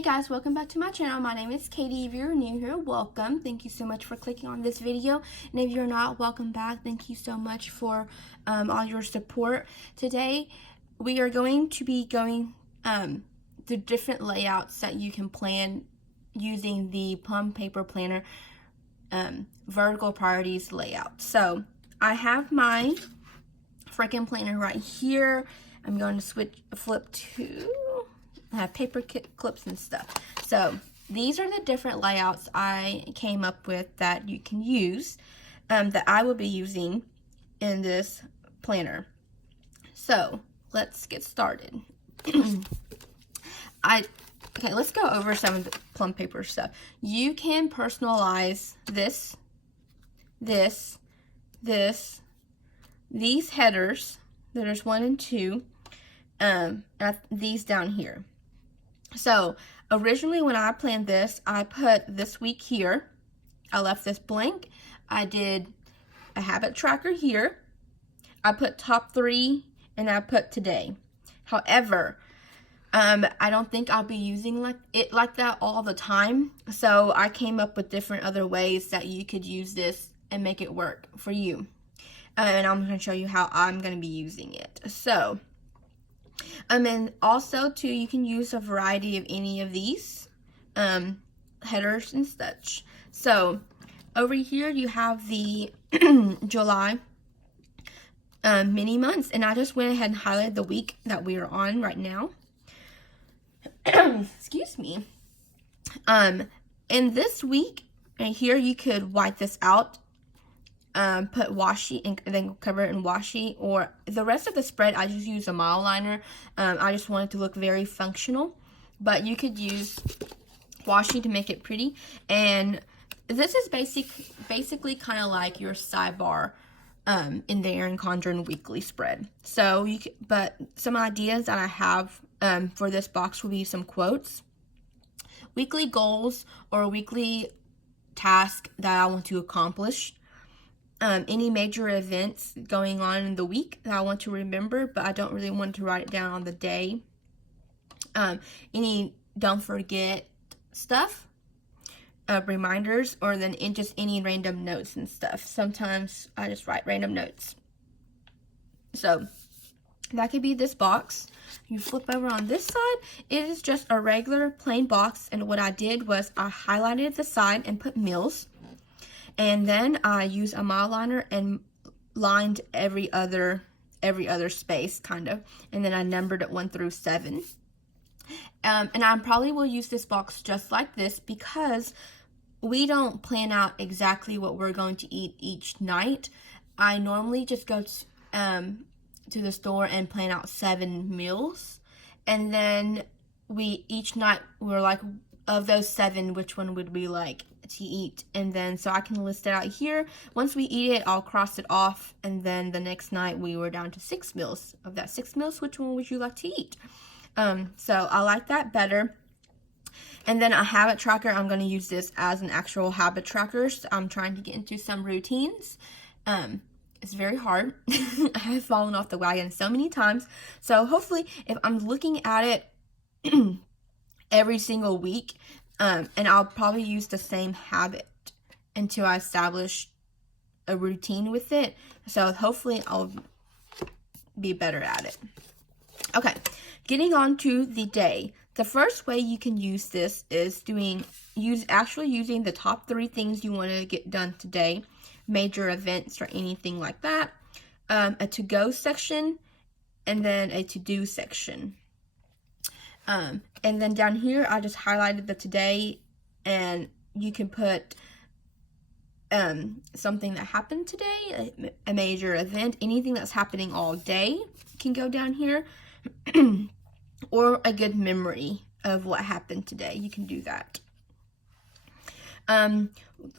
Hey guys, welcome back to my channel. My name is Katie. If you're new here, welcome. Thank you so much for clicking on this video. And if you're not, welcome back. Thank you so much for all your support. Today, we are going to be going the different layouts that you can plan using the Plum paper planner vertical priorities layout. So, I have my freaking planner right here. I'm going to flip to... I have paper clips and stuff. So these are the different layouts I came up with that you can use, that I will be using in this planner. So let's get started. Okay, let's go over some of the Plum paper stuff. You can personalize these headers. There's 1 and 2, these down here. So, originally when I planned this, I put this week here. I left this blank. I did a habit tracker here. I put top 3, and I put today. However, I don't think I'll be using like that all the time. So, I came up with different other ways that you could use this and make it work for you. And I'm going to show you how I'm going to be using it. So, and also too, you can use a variety of any of these headers and such. So over here you have the July mini months, and I just went ahead and highlighted the week that we are on right now. Excuse me. In this week right here, you could white this out, put washi and then cover it in washi, or the rest of the spread I just use a Mildliner. I just want it to look very functional, but you could use washi to make it pretty. And this is basically kind of like your Sidebar in the Erin Condren weekly spread. So but some ideas that I have for this box will be some quotes, weekly goals or weekly task that I want to accomplish. Any major events going on in the week that I want to remember, but I don't really want to write it down on the day. Any don't forget stuff, reminders, or then just any random notes and stuff. Sometimes I just write random notes. So that could be this box. You flip over on this side, it is just a regular plain box, and what I did was I highlighted the side and put meals. And then I used a Mildliner and lined every other space, kind of. And then I numbered it 1 through 7. And I probably will use this box just like this because we don't plan out exactly what we're going to eat each night. I normally just go to the store and plan out 7 meals. And then each night we're like, of those 7, which one would we like to eat? And then so I can list it out here. Once we eat it, I'll cross it off, and then the next night we were down to 6 meals. Of that 6 meals, which one would you like to eat? So I like that better. And then a habit tracker, I'm going to use this as an actual habit tracker. So I'm trying to get into some routines. It's very hard. I have fallen off the wagon so many times. So hopefully if I'm looking at it every single week, and I'll probably use the same habit until I establish a routine with it. So hopefully I'll be better at it. Okay, getting on to the day. The first way you can use this is actually using the top 3 things you want to get done today, major events or anything like that, a to-go section, and then a to-do section. And then down here, I just highlighted the today, and you can put something that happened today, a major event, anything that's happening all day can go down here, or a good memory of what happened today. You can do that.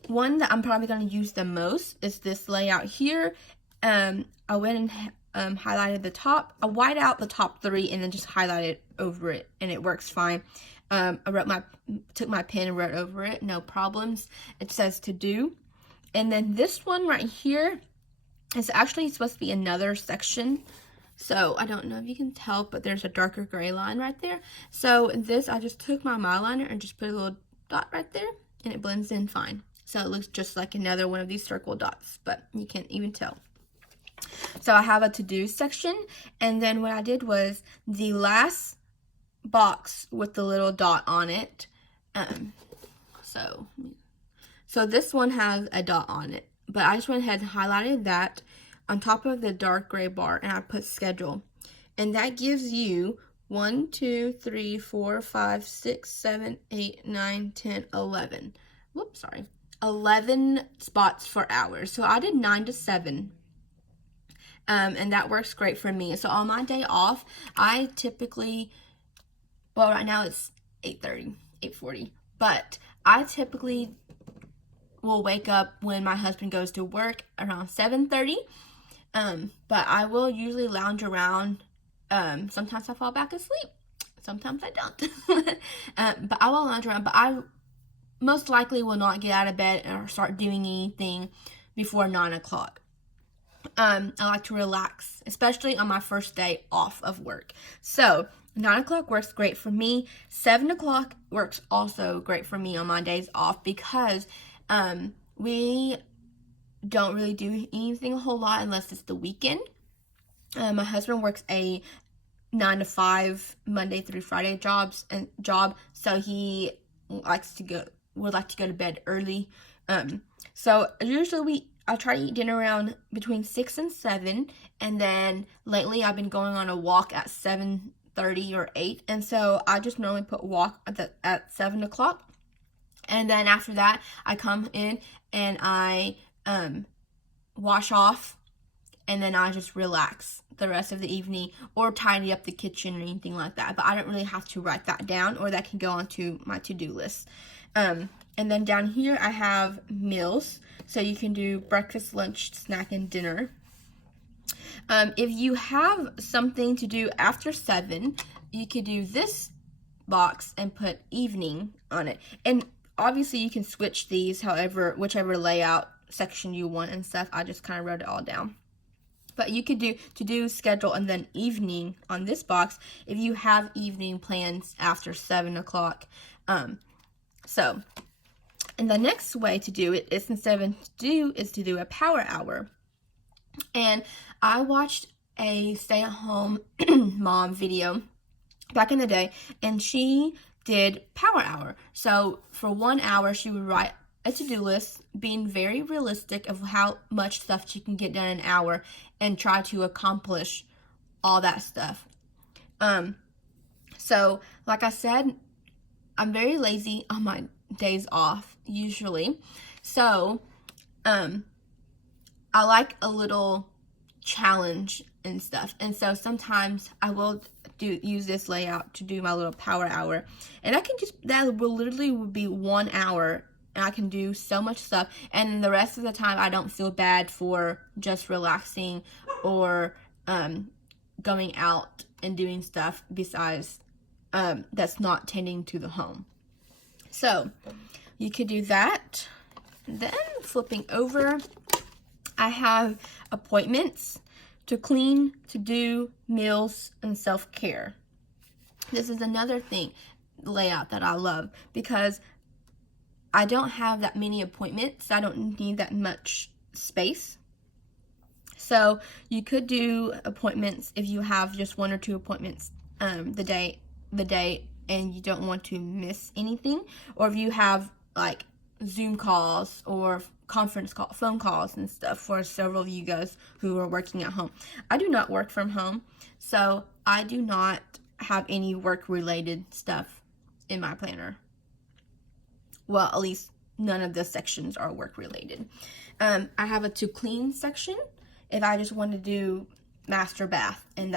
One that I'm probably going to use the most is this layout here. I went and highlighted the top. I white out the top 3 and then just highlighted over it, and it works fine. I took my pen and wrote over it, no problems. It says to do. And then this one right here is actually supposed to be another section. So I don't know if you can tell, but there's a darker gray line right there. So this, I just took my Mildliner and just put a little dot right there, and it blends in fine. So it looks just like another one of these circle dots, but you can't even tell. So I have a to-do section, and then what I did was the last box with the little dot on it. So this one has a dot on it, but I just went ahead and highlighted that on top of the dark gray bar, and I put schedule, and that gives you 1, 2, 3, 4, 5, 6, 7, 8, 9, 10, 11. Whoops, sorry. 11 spots for hours. So I did 9 to 7. And that works great for me. So on my day off, I typically, well, right now it's 8:30, 8:40, but I typically will wake up when my husband goes to work around 7:30. But I will usually lounge around. Sometimes I fall back asleep. Sometimes I don't. But I will lounge around. But I most likely will not get out of bed or start doing anything before 9 o'clock. I like to relax, especially on my first day off of work. So 9 o'clock works great for me. 7 o'clock works also great for me on my days off because we don't really do anything a whole lot unless it's the weekend. My husband works a 9 to 5 Monday through Friday job, so he would like to go to bed early. So usually I try to eat dinner around between 6 and 7, and then lately I've been going on a walk at 7:30 or 8, and so I just normally put walk at 7 o'clock, and then after that I come in and I wash off, and then I just relax the rest of the evening or tidy up the kitchen or anything like that. But I don't really have to write that down, or that can go onto my to-do list. And then down here I have meals. So you can do breakfast, lunch, snack, and dinner. If you have something to do after 7, you could do this box and put evening on it. And obviously you can switch these whichever layout section you want and stuff. I just kind of wrote it all down. But you could do to-do, schedule, and then evening on this box if you have evening plans after 7 o'clock. And the next way to do it is, instead of to do a power hour. And I watched a stay-at-home mom video back in the day, and she did power hour. So for 1 hour, she would write a to-do list, being very realistic of how much stuff she can get done in an hour and try to accomplish all that stuff. So like I said, I'm very lazy on my days off usually. So I like a little challenge and stuff. And so sometimes I will use this layout to do my little power hour. And that will literally be 1 hour, and I can do so much stuff. And the rest of the time I don't feel bad for just relaxing or going out and doing stuff besides that's not tending to the home. So you could do that. Then flipping over, I have appointments, to clean, to do, meals, and self-care. This is another layout that I love, because I don't have that many appointments. I don't need that much space. So you could do appointments if you have just 1 or 2 appointments the day, and you don't want to miss anything, or if you have like Zoom calls or conference call, phone calls and stuff for several of you guys who are working at home. I do not work from home, so I do not have any work-related stuff in my planner. Well, at least none of the sections are work-related. I have a to clean section if I just want to do master bath, and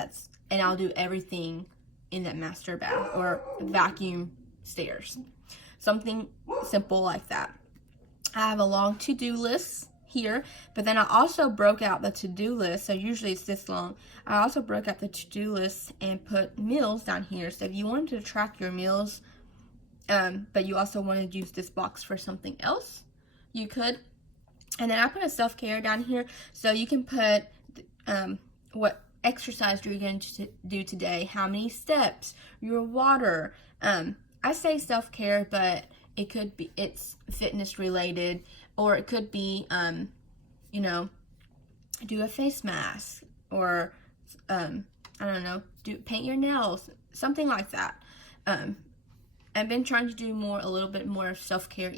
I'll do everything in that master bath, or vacuum stairs. Something simple like that. I have a long to-do list here, but then I also broke out the to-do list, so usually it's this long. I also broke out the to-do list and put meals down here. So if you wanted to track your meals, but you also wanted to use this box for something else, you could. And then I put a self-care down here, so you can put exercise you're going to do today, how many steps, your water. I say self-care, but it could be, it's fitness related, or it could be, you know, do a face mask, or, I don't know, paint your nails, something like that. I've been trying to do a little bit more of self-care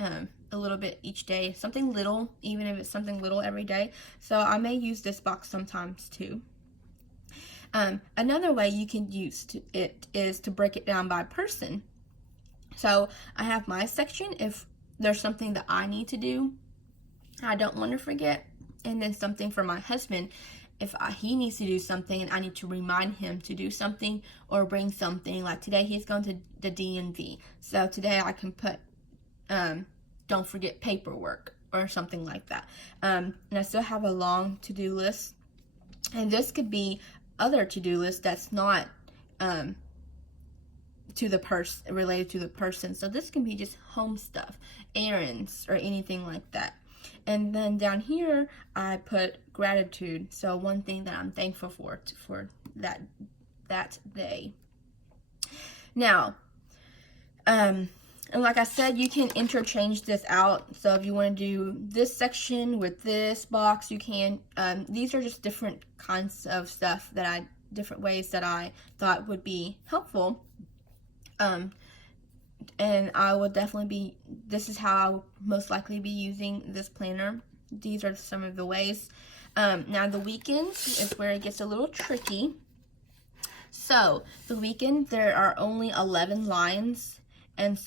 a little bit each day, something little, even if it's something little every day. So I may use this box sometimes too. Another way you can use it is to break it down by person. So I have my section if there's something that I need to do, I don't want to forget, and then something for my husband if he needs to do something and I need to remind him to do something or bring something. Like today he's going to the DMV, so today I can put don't forget paperwork or something like that. And I still have a long to-do list, and this could be other to-do list that's not to the person, related to the person. So this can be just home stuff, errands, or anything like that. And then down here I put gratitude, so one thing that I'm thankful for that day. Now and like I said, you can interchange this out. So if you want to do this section with this box, you can. These are just different kinds of stuff different ways that I thought would be helpful. And I will definitely this is how I will most likely be using this planner. These are some of the ways. Now the weekends is where it gets a little tricky. So the weekend, there are only 11 lines. And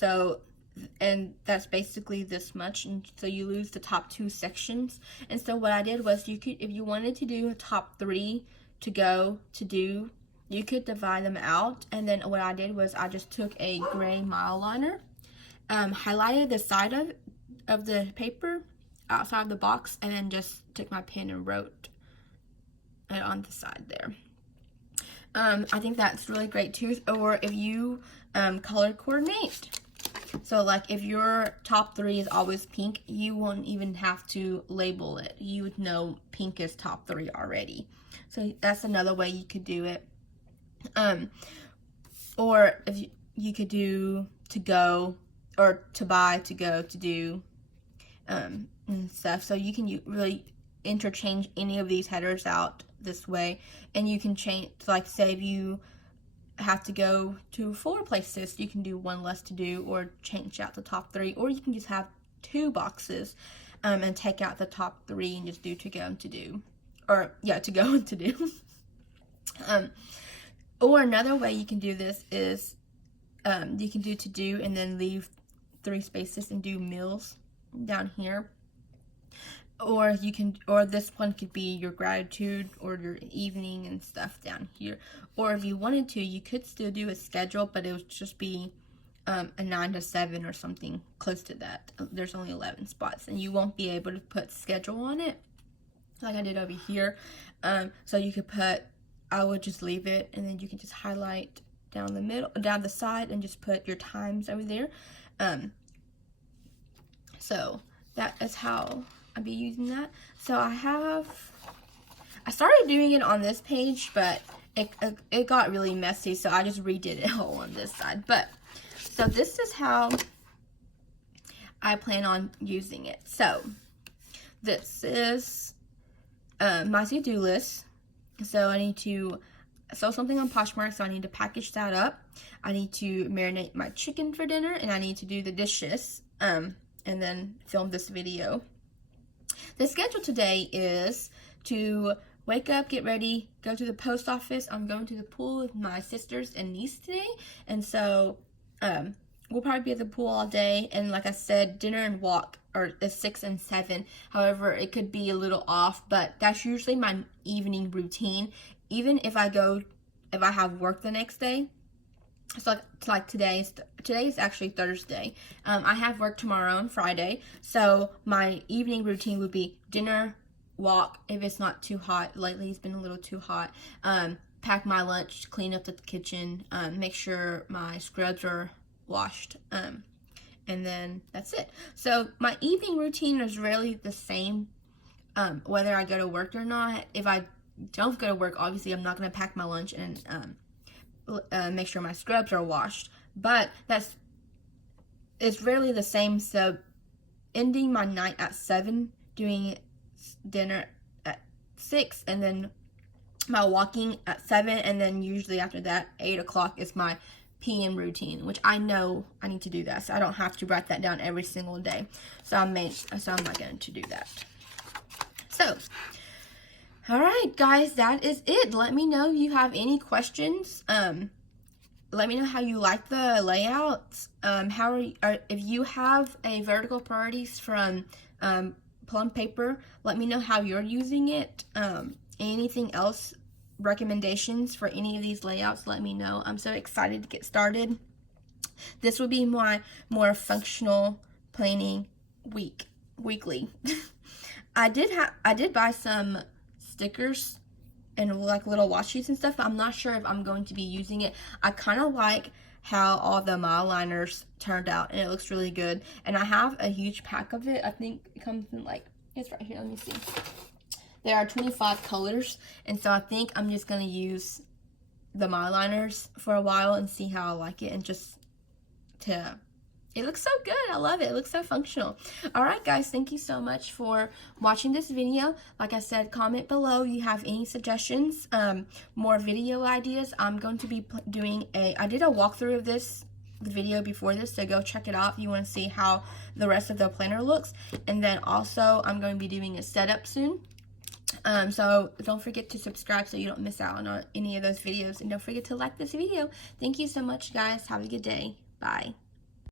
that's basically this much, and so you lose the top 2 sections. And so what I did was, you could, if you wanted to do a top 3 to go to do, you could divide them out. And then what I did was I just took a gray Mildliner, highlighted the side of the paper outside of the box, and then just took my pen and wrote it on the side there. I think that's really great too. Or if you color coordinate. So like if your top 3 is always pink, you won't even have to label it. You would know pink is top 3 already. So that's another way you could do it. Or if you could do to go, or to buy, to go, to do, and stuff. So you can really interchange any of these headers out this way, and you can change, like say if you have to go to 4 places, you can do 1 less to do, or change out the top 3, or you can just have 2 boxes and take out the top 3 and just do to go and to do, or yeah, to go and to do. Or another way you can do this is you can do to do and then leave 3 spaces and do meals down here. Or you can, or this one could be your gratitude or your evening and stuff down here. Or if you wanted to, you could still do a schedule, but it would just be a 9 to 7 or something close to that. There's only 11 spots, and you won't be able to put schedule on it like I did over here. So you could put, I would just leave it, and then you can just highlight down the middle, down the side, and just put your times over there. So that is how I'll be using that. So I started doing it on this page, but it got really messy, so I just redid it all on this side. But so this is how I plan on using it. So this is my to-do list. So I need to sell something on Poshmark, so I need to package that up. I need to marinate my chicken for dinner, and I need to do the dishes, and then film this video. The schedule today is to wake up, get ready, go to the post office. I'm going to the pool with my sisters and niece today, and so we'll probably be at the pool all day. And like I said, dinner and walk are the 6 and 7. However, it could be a little off, but that's usually my evening routine. Even if I have work the next day. So like today is actually Thursday. I have work tomorrow on Friday. So my evening routine would be dinner, walk, if it's not too hot. Lately it's been a little too hot. Pack my lunch, clean up the kitchen, make sure my scrubs are washed, and then that's it. So my evening routine is really the same, whether I go to work or not. If I don't go to work, obviously I'm not going to pack my lunch and make sure my scrubs are washed. But it's rarely the same. So ending my night at 7, doing dinner at 6, and then my walking at 7, and then usually after that 8 o'clock is my PM routine, which I know I need to do that, so I don't have to write that down every single day. So I'm not going to do that. So, all right, guys, that is it. Let me know if you have any questions. Let me know how you like the layouts. If you have a vertical priorities from Plum paper, let me know how you're using it. Anything else, recommendations for any of these layouts, let me know. I'm so excited to get started. This will be my more functional planning weekly. I did buy some stickers and like little washi sheets and stuff, but I'm not sure if I'm going to be using it. I kind of like how all the Mildliners turned out, and it looks really good. And I have a huge pack of it. I think it comes in like, it's right here, let me see. There are 25 colors, and so I think I'm just going to use the Mildliners for a while and see how I like it, and it looks so good. I love it. It looks so functional. All right, guys, thank you so much for watching this video. Like I said, comment below if you have any suggestions, more video ideas. I'm going to be doing I did a walkthrough of the video before this, so go check it out if you want to see how the rest of the planner looks. And then also, I'm going to be doing a setup soon. So don't forget to subscribe so you don't miss out on any of those videos. And don't forget to like this video. Thank you so much, guys. Have a good day. Bye.